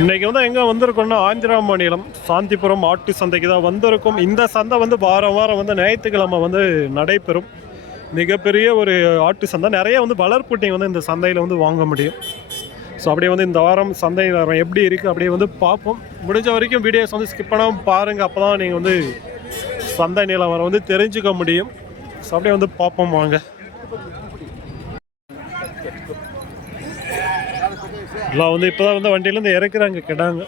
இன்னைக்கு வந்து எங்கே வந்திருக்கோம்னா ஆந்திரா மாநிலம் சாந்திபுரம் ஆட்டு சந்தைக்கு தான் வந்திருக்கும். இந்த சந்தை வந்து வாரம் வாரம் வந்து ஞாயிற்றுக்கிழமை வந்து நடைபெறும். மிகப்பெரிய ஒரு ஆட்டு சந்தை. நிறைய வந்து வளர்ப்புட்டிங்க வந்து இந்த சந்தையில் வந்து வாங்க முடியும். ஸோ அப்படியே வந்து இந்த வாரம் சந்தை நிலவரம் எப்படி இருக்குது அப்படியே வந்து பார்ப்போம். முடிஞ்ச வரைக்கும் வீடியோஸ் வந்து ஸ்கிப் பண்ணாமல் பாருங்கள் அப்போ தான் நீங்கள் வந்து சந்தை நிலவரம் வந்து தெரிஞ்சுக்க முடியும். ஸோ அப்படியே வந்து பார்ப்போம் வாங்க. நான் வந்து இப்போ தான் வந்து வண்டியிலேருந்து இறக்குறாங்க கிடாங்க.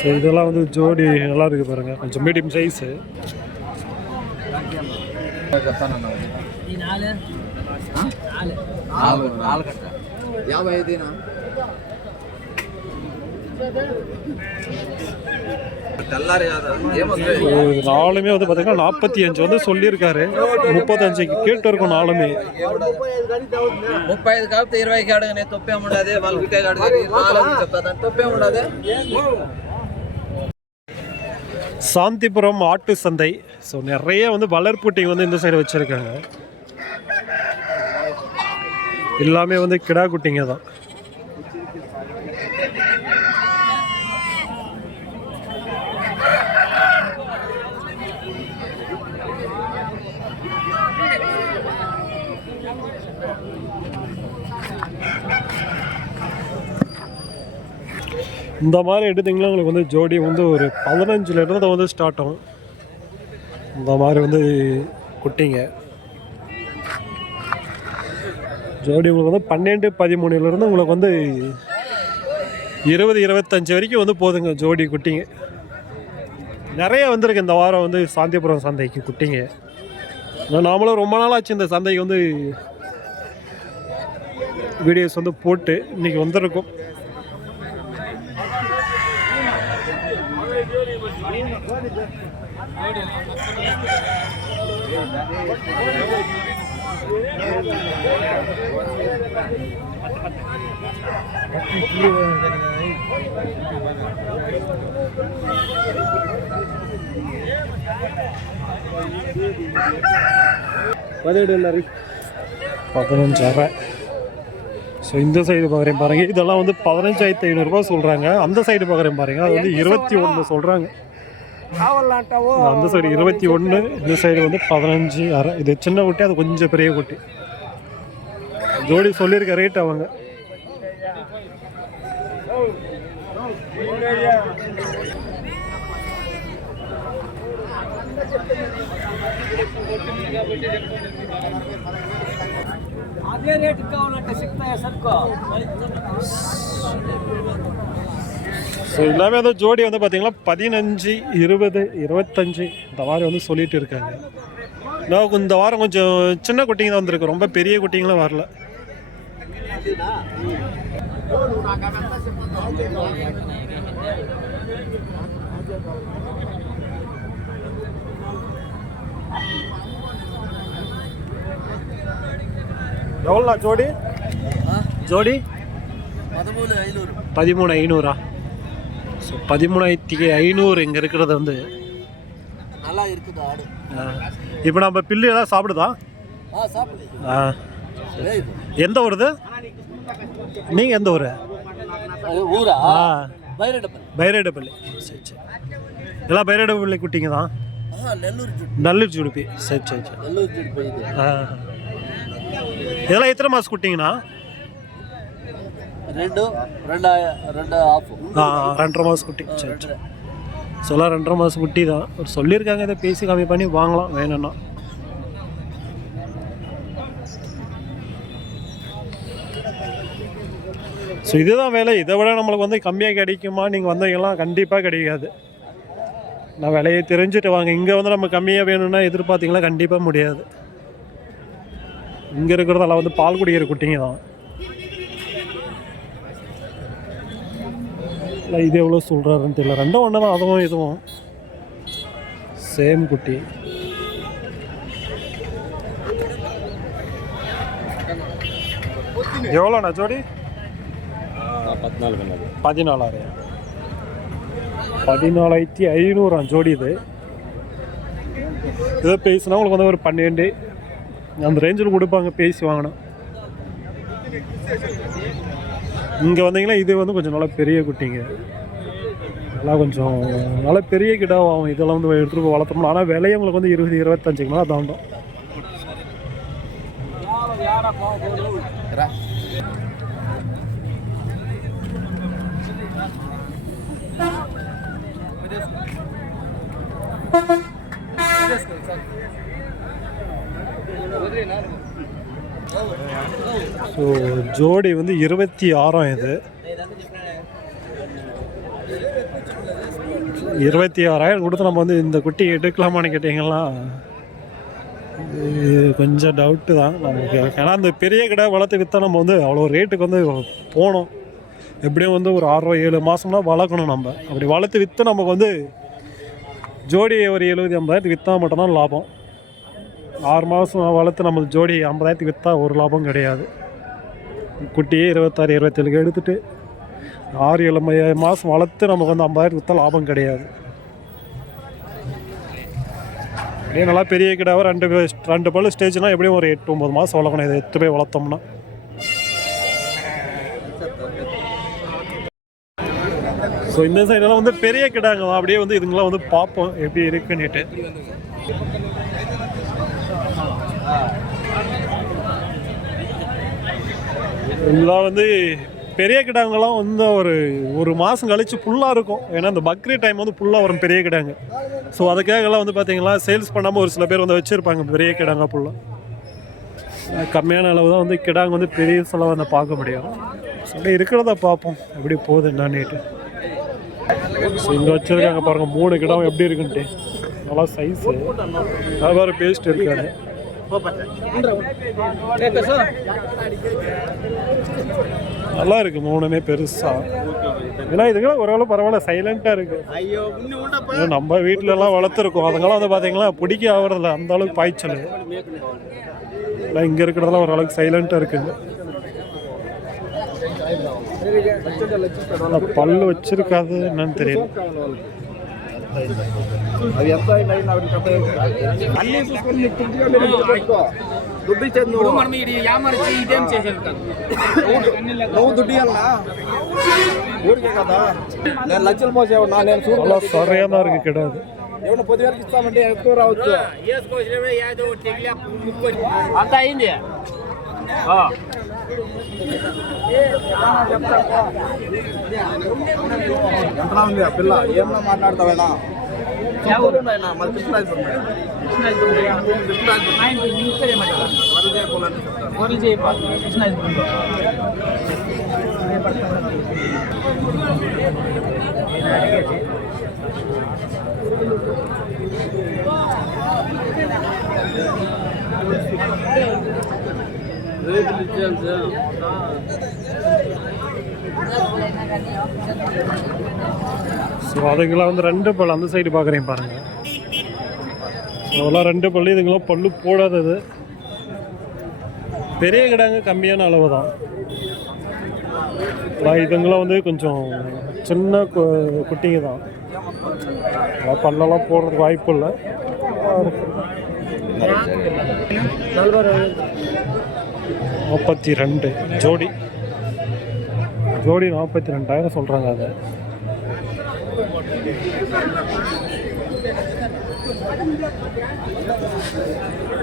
ஸோ இதெல்லாம் வந்து ஜோடி நல்லா இருக்குது பாருங்க. கொஞ்சம் மீடியம் சைஸு நாலு? நாலு. நாலு. நாலு நாலுமே வந்து பார்த்தீங்கன்னா நாற்பத்தி அஞ்சு வந்து சொல்லியிருக்காரு முப்பத்தஞ்சுக்கு கேட்டு இருக்கும் நாலுமே ముప్పై ఐదు కాబట్టి ఇరవైకి అడగనే తొప్పేం ఉండదు వాళ్ళు గిట్టే అడగని నాలుగు చెప్తాను తొప్పేం ఉండదు சாந்திபுரம் ஆட்டு சந்தை ஸோ நிறைய வந்து வளர்ப்புட்டிங்க வந்து இந்த சைடு வச்சுருக்காங்க எல்லாமே வந்து கிடா குட்டிங்க தான் இந்த மாதிரி எடுத்தீங்கன்னா உங்களுக்கு வந்து ஜோடி வந்து ஒரு பதினஞ்சுலேருந்து வந்து ஸ்டார்ட் ஆகும். இந்த மாதிரி வந்து குட்டிங்க. ஜோடி உங்களுக்கு வந்து பன்னெண்டு பதிமூணுலேருந்து உங்களுக்கு வந்து இருபது இருபத்தஞ்சு வரைக்கும் வந்து போதுங்க ஜோடி குட்டிங்க. நிறைய வந்திருக்கு இந்த வாரம் வந்து சாந்திபுரம் சந்தைக்கு குட்டிங்க. நாமளும் ரொம்ப நாளாச்சு இந்த சந்தைக்கு வந்து வீடியோஸ் வந்து போட்டு இன்றைக்கி வந்திருக்கோம். Pada dengar, apa pun capek. So இந்த சைடு பார்க்குறேன் பாருங்க. இதெல்லாம் வந்து பதினஞ்சாயிரத்தி ஐநூறுரூபா சொல்கிறாங்க அந்த சைடு பார்க்குறேன் பாருங்க. அது வந்து இருபத்தி ஒன்று சொல்கிறாங்க அந்த சைடு இருபத்தி ஒன்று இந்த சைடு வந்து பதினஞ்சு அரை. இது சின்ன குட்டி அது கொஞ்சம் பெரிய குட்டி. ஜோடி சொல்லியிருக்க ரேட் அவங்க. అదే రేటు కావాలంటే సిగ్తాయా సరుకు ஸோ எல்லாமே வந்து ஜோடி வந்து பார்த்தீங்கன்னா பதினஞ்சு இருபது இருபத்தஞ்சு இந்த மாதிரி வந்து சொல்லிட்டு இருக்காங்க நான் இந்த வாரம் கொஞ்சம் சின்ன குட்டிங்க தான் வந்திருக்கு ரொம்ப பெரிய குட்டிங்களும் வரல எவ்வளோண்ணா ஜோடி? ஜோடி? பதிமூணு ஐநூறு. பதிமூணு ஐநூறா? ஸோ பதிமூணாயிரத்தி ஐநூறு இங்கே இருக்கிறது வந்து. நல்லா இருக்குது ஆடு. இப்போ நம்ம பில்லு எதாவது சாப்பிடுதா? ஆ எந்த ஊர் இது நீங்கள் எந்த ஊர்? ஊரா? ஆ. பைரேடப்பள்ளி. சரி சரி. எல்லாம் பைரேடப்பள்ளி குட்டிங்க தான். நல்லூர் ஜுடுப்பி சரி சரி சரி. நல்லூர் ஆ. இதெல்லாம் எத்தனை மாதம் குட்டிங்கண்ணா ரெண்டரை மாதம் குட்டி சரி சரி. சொல்லலாம் ரெண்டரை மாதம் குட்டி தான். ஒரு சொல்லியிருக்காங்க இதை பேசி கம்மி பண்ணி வாங்கலாம் வேணும்னா. ஸோ இதுதான் வேலை. இதை விட நம்மளுக்கு வந்து கம்மியாக கிடைக்குமா? நீங்கள் வந்தீங்கன்னா கண்டிப்பாக கிடைக்காது. நான் விலையை தெரிஞ்சுட்டு வாங்க. இங்கே வந்து நம்ம கம்மியாக வேணும்னா எதிர்பார்த்திங்கன்னா கண்டிப்பாக முடியாது. இங்கே இருக்கிறதெல்லாம் வந்து பால் குடிக்கிற குட்டிங்க தான். இல்லை இது எவ்வளோ சொல்கிறாருன்னு தெரியல. ரெண்டும் ஒன்று தான் அதுவும் இதுவும். சேம் குட்டி. எவ்வளோண்ணா ஜோடி? பதினாலாயிரம். பதினாலாயிரத்தி ஐநூறாம் ஜோடி இது. இதை பேசினா உங்களுக்கு வந்து ஒரு பன்னெண்டு அந்த ரேஞ்சில் கொடுப்பாங்க பேசி வாங்கினா இங்கே வந்தீங்கன்னா இது வந்து கொஞ்சம் நல்லா பெரிய குட்டிங்க. நல்லா கொஞ்சம் நல்லா பெரிய கிடாவும் இதெல்லாம் வந்து எடுத்துகிட்டு போய் வளர்த்தோம்னா ஆனால் விலையை உங்களுக்கு வந்து இருபது இருபத்தஞ்சுக்கு மேலே தாண்டும் ஸோ ஜோடி வந்து இருபத்தி ஆறாம் இது. இருபத்தி ஆறாயிரம் கொடுத்து நம்ம வந்து இந்த குட்டி எடுக்கலாமான்னு கேட்டிங்கன்னா கொஞ்சம் டவுட்டு தான் நமக்கு. ஏன்னா அந்த பெரிய கடை வளர்த்து விற்றா நம்ம வந்து அவ்வளோ ரேட்டுக்கு வந்து போகணும். எப்படியும் வந்து ஒரு ஆறுரூவா ஏழு மாதம்னா வளர்க்கணும் நம்ம. அப்படி வளர்த்து விற்று நமக்கு வந்து ஜோடி ஒரு எழுபது ஐம்பதாயிரத்துக்கு விற்றா மட்டும்தான் லாபம். ஆறு மாதம் வளர்த்து நம்ம ஜோடி ஐம்பதாயிரத்துக்கு விற்றா ஒரு லாபம் கிடையாது. குட்டியே இருபத்தாறு இருபத்தேழுக்கு எடுத்துட்டு ஆறு ஏழு மாதம் வளர்த்து நமக்கு வந்து ஐம்பதாயிரத்துக்கு விற்றா லாபம் கிடையாது. அப்படியே நல்லா பெரிய கிடாவை ரெண்டு ரெண்டு பல்லு ஸ்டேஜ்னால் எப்படியும் ஒரு எட்டு ஒம்பது மாதம் வளர்க்கணும். இதை எட்டு போய் வளர்த்தோம்னா. ஸோ இந்த சைடெல்லாம் வந்து பெரிய கிடாங்க. அப்படியே வந்து இதுங்களாம் வந்து பார்ப்போம். எப்படி இருக்குன்னுட்டு. இதெல்லாம் வந்து பெரிய கிடாங்கெல்லாம் வந்து ஒரு ஒரு மாதம் கழிச்சு ஃபுல்லாக இருக்கும். ஏன்னா இந்த பக்ரீத் டைம் வந்து ஃபுல்லாக வரும் பெரிய கிடாங்க. ஸோ அதுக்காகலாம் வந்து பார்த்திங்கன்னா சேல்ஸ் பண்ணாமல் ஒரு சில பேர் வந்து வச்சுருப்பாங்க பெரிய கிடாங்க ஃபுல்லாக கம்மியான அளவு தான் வந்து கிடாங்க வந்து பெரிய செலவு வந்து பார்க்க முடியும். சொல்லி இருக்கிறத பார்ப்போம் எப்படி போகுது என்னன்னுட்டு. ஸோ இங்கே வச்சுருக்காங்க பாருங்கள் மூணு கிடம் எப்படி இருக்குன்ட்டு. நல்லா சைஸு அது வேறு பேஸ்ட் இருக்காது. நல்லா இருக்கு மூணுமே பெருசா. ஏன்னா இதுக்கெல்லாம் ஓரளவு பரவாயில்ல சைலண்டா இருக்கு. நம்ம வீட்ல எல்லாம் வளர்த்துருக்கோம். அதுங்கெல்லாம் வந்து பாத்தீங்களா பிடிக்க ஆகுறதில்ல அந்த அளவுக்கு பாய்ச்சல். இல்லை இங்க இருக்கிறதெல்லாம் ஓரளவுக்கு சைலண்டா இருக்குங்க பல்லு வச்சிருக்காது என்னன்னு தெரியல. అవి ఎంత అయిన అన్నీ చూసుకొని మీకు దుడ్డు నువ్వు. దుడ్డు ఊరికే కదా. నేను లక్షలు మోసేవన్నా నేను చూడాలి ఏమన్నా పది వరకు ఎక్కువ రావచ్చు. అంతా అయింది? ఎంత ఉంది ఆ పిల్ల? ఏమన్నా మాట్లాడతావేనా? చెప్తున్నాయినా మరి కృష్ణరాజు మరి చేయకూడదని చెప్తాను ஸோ அதுங்களாம் வந்து ரெண்டு பல் அந்த சைடு பார்க்குறேன் பாருங்க ஸோ அதெல்லாம் ரெண்டு பல்லு இதுங்களாம் பல்லு போடாதது பெரிய கிடாங்க கம்மியான அளவு தான் ஆனால் இதுங்களாம் வந்து கொஞ்சம் சின்ன கு- குட்டிங்க தான் அதான் பல்லெல்லாம் போடுறதுக்கு வாய்ப்பு இல்லை நாற்பத்தி ரெண்டு. ஜோடி. ஜோடி நாற்பத்தி ரெண்டாயிரம் சொல்கிறாங்க அதை.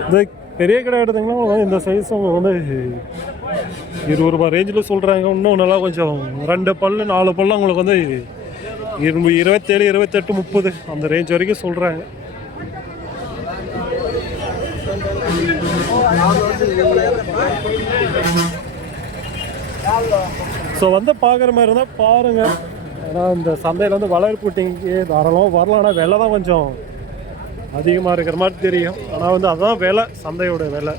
இந்த பெரிய கடை எடுத்தீங்கன்னா இந்த சைஸ் உங்களுக்கு வந்து இருபது ரூபாய் ரேஞ்சில் சொல்கிறாங்க இன்னும் நல்லா கொஞ்சம் ரெண்டு பல்லு நாலு பல்லு உங்களுக்கு வந்து இரு இருபத்தேழு இருபத்தெட்டு முப்பது அந்த ரேஞ்ச் வரைக்கும் சொல்கிறாங்க ஸோ வந்து பார்க்குற மாதிரி இருந்தால் பாருங்கள் ஏன்னா இந்த சந்தையில் வந்து வளர்ப்புட்டிங்க்கு தாராளமாக வரலாம். ஆனால் விலை தான் கொஞ்சம் அதிகமாக இருக்கிற மாதிரி தெரியும். ஆனால் வந்து அதுதான் விலை சந்தையோட விலை.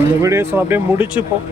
இந்த வீடியோஸ் அப்படியே முடிச்சுப்போம்.